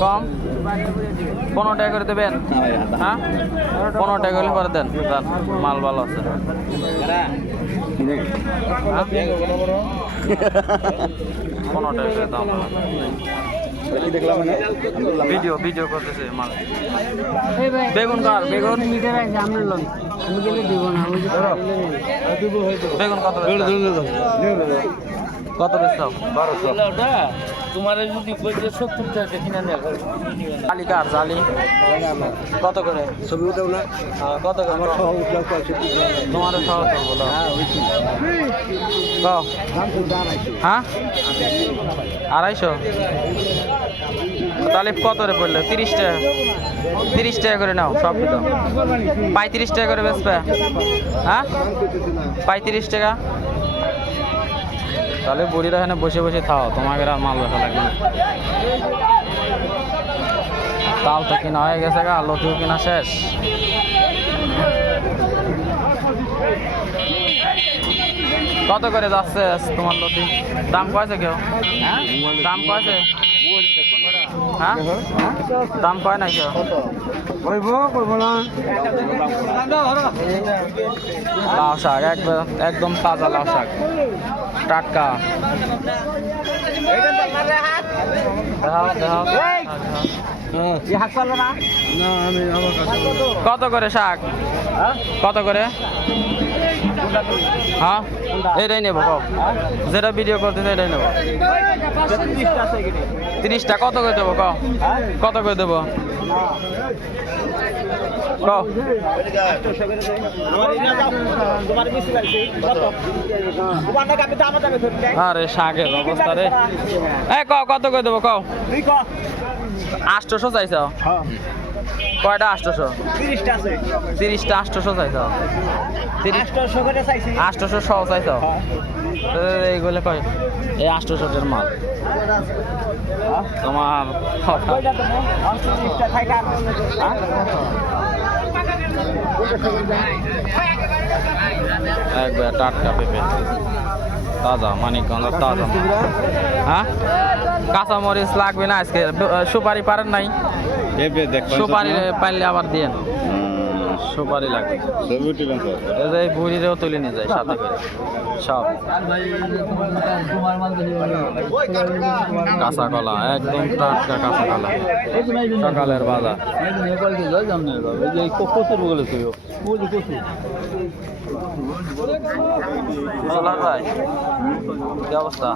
কম 15 টাকা করে দেবেন হ্যাঁ 15 টাকা হলে করে দেন মাল ভালো আছে হ্যাঁ? 15 টাকা করে দাম ভিডিও করতেছে মাল বেগুন কার বেগুন বেগুন কত কত বেচছো 1200 তোমার যদি 70 টাকা কিনে নেওয়া জালি কার জালি কত করে ছবি উঠাও না কত করে আমার সহ উঠলাও তোমার সহ বলো কও হ্যাঁ 250 তাহলে কত করে পড়লো 30 টাকা 30 টাকা করে নাও সব তো 35 টাকা করে বেচবে হ্যাঁ 35 টাকা তাহলে বুড়িরা এখানে বসে বসে খাও তোমাকে আর মাল বেচা লাগবে না তাও তো কিনা হয়ে গেছে গা লতিও কিনা শেষ কত করে যাচ্ছে তোমার লতি দাম কয়েছে কেউ দাম কয়েছে হ্যাঁ দাম কয় না কেউ লাউ শাক একদম তাজা লাউ শাক টাটকা কত করে শাক কত করে হ্যাঁ এটাই নেবো যেটা ভিডিও করতেছে এটাই নেবো 30টা কত করে দেবো কত করে দেবো আরে শাকের অবস্থা রে কত করে দেবো 800 চাইছ কয়টা 800 30টা 800 চাইছ 800 সহ চাইছ এইগুলো কয় এই 800 মাল তোমার একবার টাটকা পেঁপে তাজা মানিকগঞ্জের তাজা হ্যাঁ কাঁচামরিচ লাগবে না আজকে সুপারি পারেন নাই সুপারি পাইলে আবার দিয়েন সুপারি লাগবে এই বুড়িরেও তুলে নিয়ে যায় সাথে করে সব কাঁচা কলা একদম টাটকা কাঁচা কলা সকালের বাজার ভাই কি অবস্থা